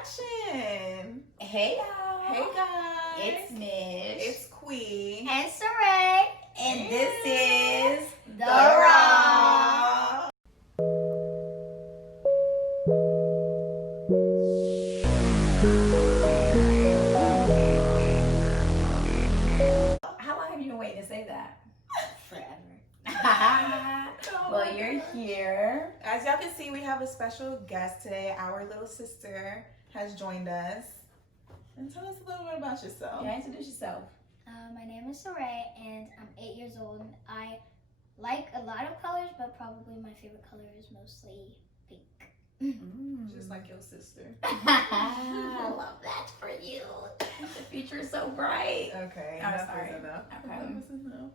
Action! Hey y'all. Hey guys. It's Mish. It's Queen. And Sarai. And this is The Raw. How long have you been waiting to say that? Forever. Well, you're here. As y'all can see, we have a special guest today. Our little sister has joined us. And tell us a little bit about yourself. Yeah, introduce yourself. My name is Sarai, and I'm 8 years old. I like a lot of colors, but probably my favorite color is mostly pink. Just like your sister. I love that for you. The future is so bright. Okay, Oh, enough sorry. is enough. Okay. Enough is enough.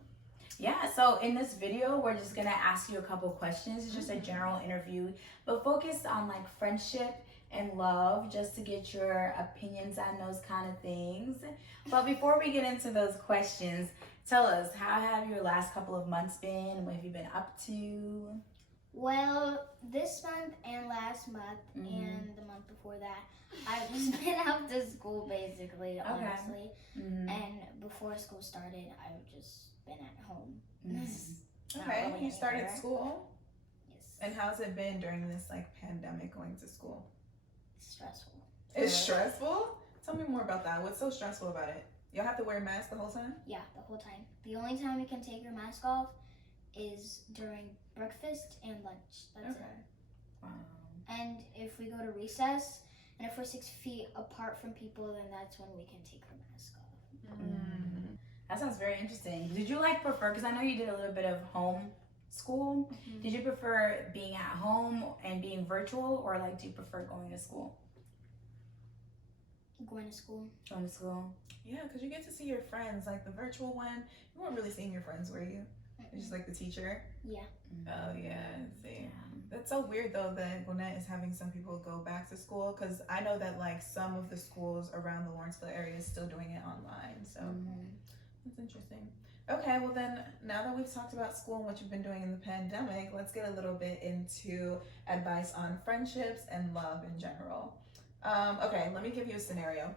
Yeah, so in this video, we're just gonna ask you a couple questions. It's just a general interview, but focused on like friendship and love, just to get your opinions on those kind of things. But before we get into those questions, tell us, how have your last couple of months been? What have you been up to? Well, this month and last month and the month before that, I've just been out to school basically, honestly. And before school started, I've just been at home. Not Okay, really you started anywhere. school. Yes. And how's it been during this like pandemic going to school? Stressful. It's stressful? Tell me more about that. What's so stressful about it? Y'all have to wear a mask the whole time? Yeah, the whole time. The only time you can take your mask off is during breakfast and lunch. That's it. Wow. And if we go to recess, and if we're 6 feet apart from people, then that's when we can take our mask off. That sounds very interesting. Did you like prefer, because I know you did a little bit of home school. Did you prefer being at home and being virtual, or like do you prefer going to school? Going to school. Going to school. Yeah, because you get to see your friends. Like the virtual one, you weren't really seeing your friends, were you? It's just like the teacher. Yeah. Oh yeah, see. That's so weird though that Gwinnett is having some people go back to school, because I know that like some of the schools around the Lawrenceville area is still doing it online. So that's interesting. Okay, well then, now that we've talked about school and what you've been doing in the pandemic, let's get a little bit into advice on friendships and love in general. Okay, let me give you a scenario.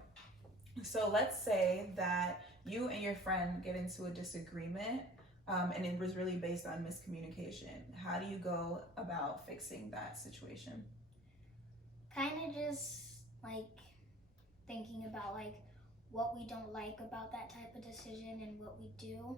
So let's say that you and your friend get into a disagreement, and it was really based on miscommunication. How do you go about fixing that situation? Kind of just like thinking about like what we don't like about that type of decision and what we do.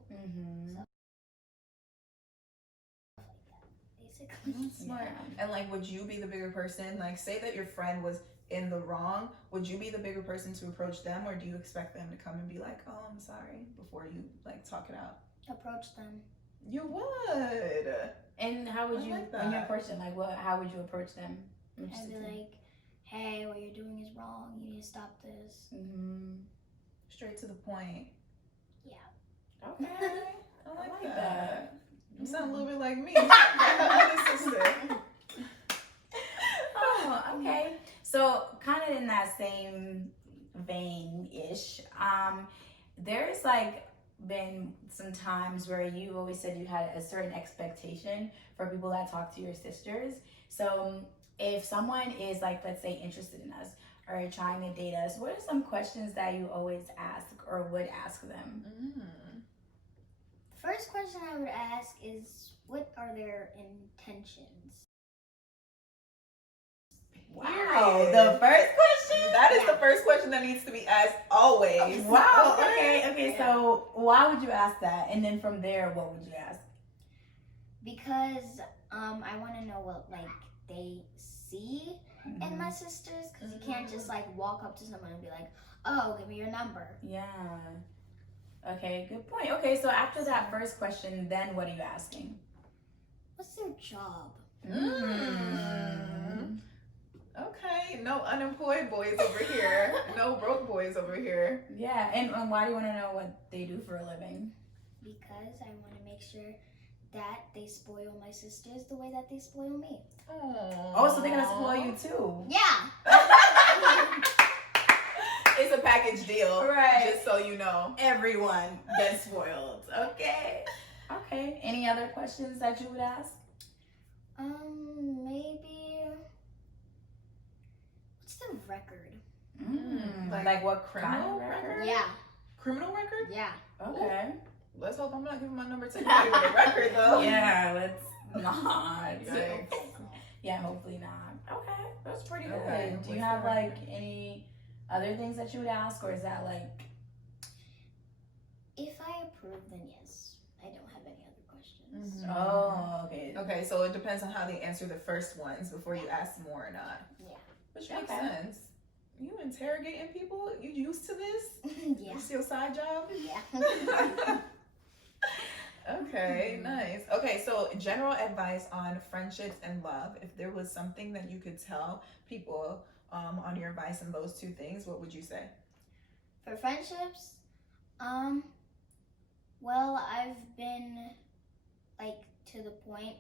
Basically. Smart. And like, would you be the bigger person? Like, say that your friend was in the wrong, would you be the bigger person to approach them, or do you expect them to come and be like, oh, I'm sorry, before you like talk it out? Approach them. You would. And how would I you, like when you that. approach them, like what? How would you approach them? I'd be like, hey, what you're doing is wrong. You need to stop this. Straight to the point. Yeah. Okay. I like that. that. You sound a little bit like me. My other sister. Oh, okay. So kind of in that same vein-ish, there's like been some times where you always said you had a certain expectation for people that talk to your sisters. So if someone is like, let's say, interested in us or trying to date us, what are some questions that you always ask or would ask them? The first question I would ask is, what are their intentions? Wow, the first question? That is the first question that needs to be asked always. Wow, okay, so why would you ask that? And then from there, what would you ask? Because I want to know what like they see in my sisters, because you can't just like walk up to someone and be like, oh, give me your number. Yeah. Okay, good point. Okay, so after that first question, then what are you asking? What's their job? Okay, no unemployed boys over here. No broke boys over here. Yeah, and why do you want to know what they do for a living? Because I want to make sure that they spoil my sisters the way that they spoil me. Oh, so they're gonna spoil you too? Yeah. It's a package deal, Right. Just so you know. Everyone gets spoiled. Okay. Okay. Any other questions that you would ask? Maybe. What's the record. Like what criminal kind of record? Yeah. Criminal record? Yeah. Okay. Let's hope I'm not giving my number to anybody with a record though. Yeah, let's not. Yikes. Yeah, hopefully not. Okay, that's pretty good. Okay, Do you what's have the like record? any other things that you would ask, or is that like? If I approve, then yes. I don't have any other questions. Oh, okay. Okay, so it depends on how they answer the first ones before you ask more or not. Yeah. Which makes Okay. sense. You interrogating people? You used to this? Yeah. It's your side job? Yeah. Okay, nice. Okay, so general advice on friendships and love. If there was something that you could tell people on your advice on those two things, what would you say? For friendships, well, I've been like to the point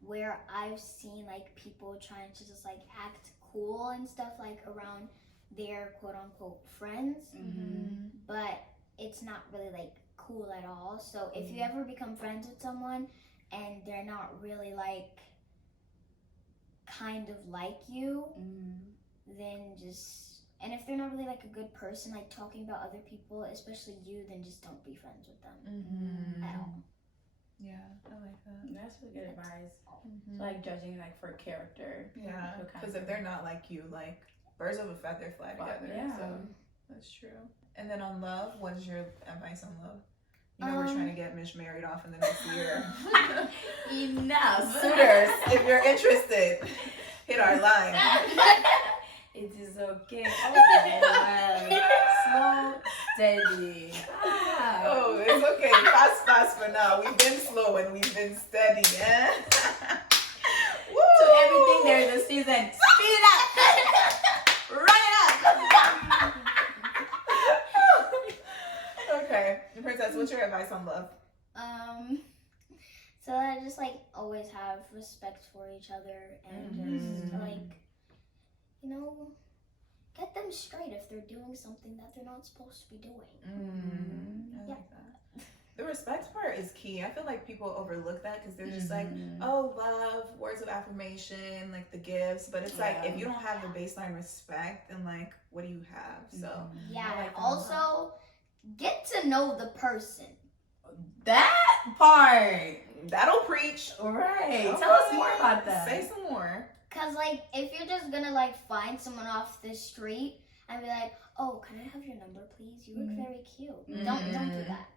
where I've seen like people trying to just like act cool and stuff like around their quote unquote friends, but it's not really like cool at all. So if you ever become friends with someone and they're not really like kind of like you, then just, and if they're not really like a good person, like talking about other people, especially you, then just don't be friends with them at all. Yeah, I like that. That's really good advice. Like judging like for character. Yeah, What kind because of- if they're not like you, like birds of a feather fly together. Yeah. So that's true. And then on love, what is your advice on love? You know, we're trying to get Mish married off in the next year. Enough. Suitors, if you're interested, hit our line. It is okay. Oh, slow, steady. Oh, it's okay. Fast for now. We've been slow and we've been steady, yeah? Woo! So everything there is a season. Speed it up. Run it up. Okay. Princess, what's your advice on love? So I just like always have respect for each other and just like, you know, get them straight if they're doing something that they're not supposed to be doing. I like that. The respect part is key. I feel like people overlook that because they're just like, oh, love, words of affirmation, like the gifts. But it's like, if you don't have the baseline respect, then like, what do you have? So Yeah, I like that. also get to know the person. That part. that'll preach. Right. Okay. Tell us more about that. Say some more. Cause like if you're just gonna like find someone off the street and be like, oh, can I have your number, please? You look very cute. Don't do that.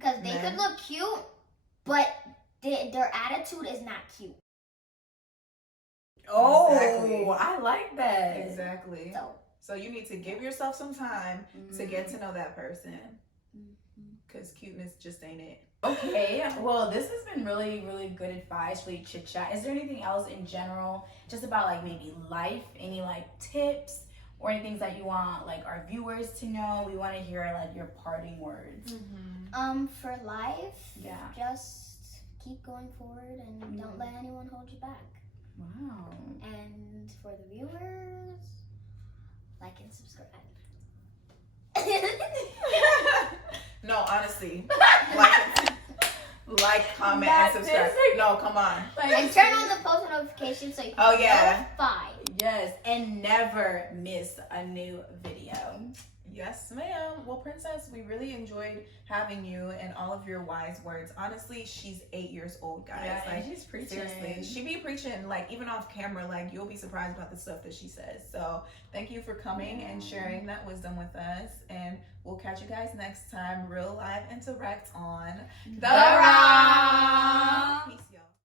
Cause they could look cute, but their attitude is not cute. Oh, Exactly. I like that. Exactly. So So you need to give yourself some time to get to know that person. Because cuteness just ain't it. Okay, well, this has been really, really good advice, really chit chat. Is there anything else in general, just about like maybe life, any like tips or any things that you want like our viewers to know? We want to hear like your parting words. for life, Yeah. just keep going forward and don't let anyone hold you back. Wow. And for the viewers, like and subscribe. No, honestly. Like, comment, That's and subscribe. it. No, come on. And turn on the post notifications so you can Oh, be yeah. notified. Yes, and never miss a new video. Yes, ma'am. Well, Princess, we really enjoyed having you and all of your wise words. Honestly, she's 8 years old, guys. Yeah, like, and she's preaching. seriously, she be preaching, like, even off camera, like, you'll be surprised about the stuff that she says. So, thank you for coming and sharing that wisdom with us. And we'll catch you guys next time. Real Live Interact on The